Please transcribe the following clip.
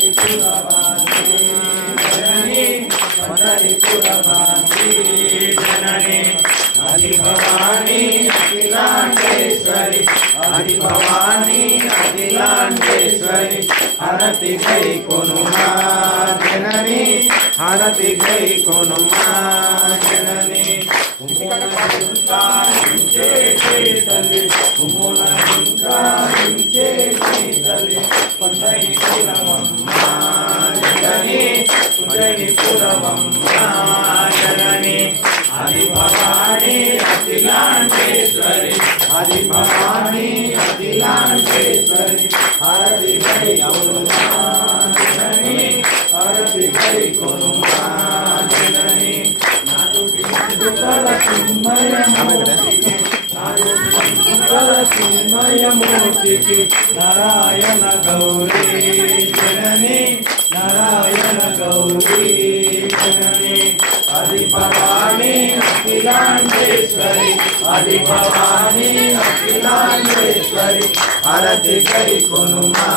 గట్టిగా పట్టు. జై ఓ మాతాజీ ఆది భవానీ అఖిలాండేశ్వరి ఆది భవానీ అఖిలాండేశ్వరి హరతి గై కొనుమా జనని హరతి గై కొనుమా పండని పురమమ్మ జనని ఆది అఖిలాండేశ్వరి ఆది భవానీ అఖిలాండేశ్వరి హరతి గై కొనుమా జనని హరతి గై కొనుమా నారాయణ గౌరీ. నారాయణ గౌరీ అది ఆది భవానీ అఖిలాండేశ్వరి ఆది భవానీ అఖిలాండేశ్వరి హరతి గై కొనుమా.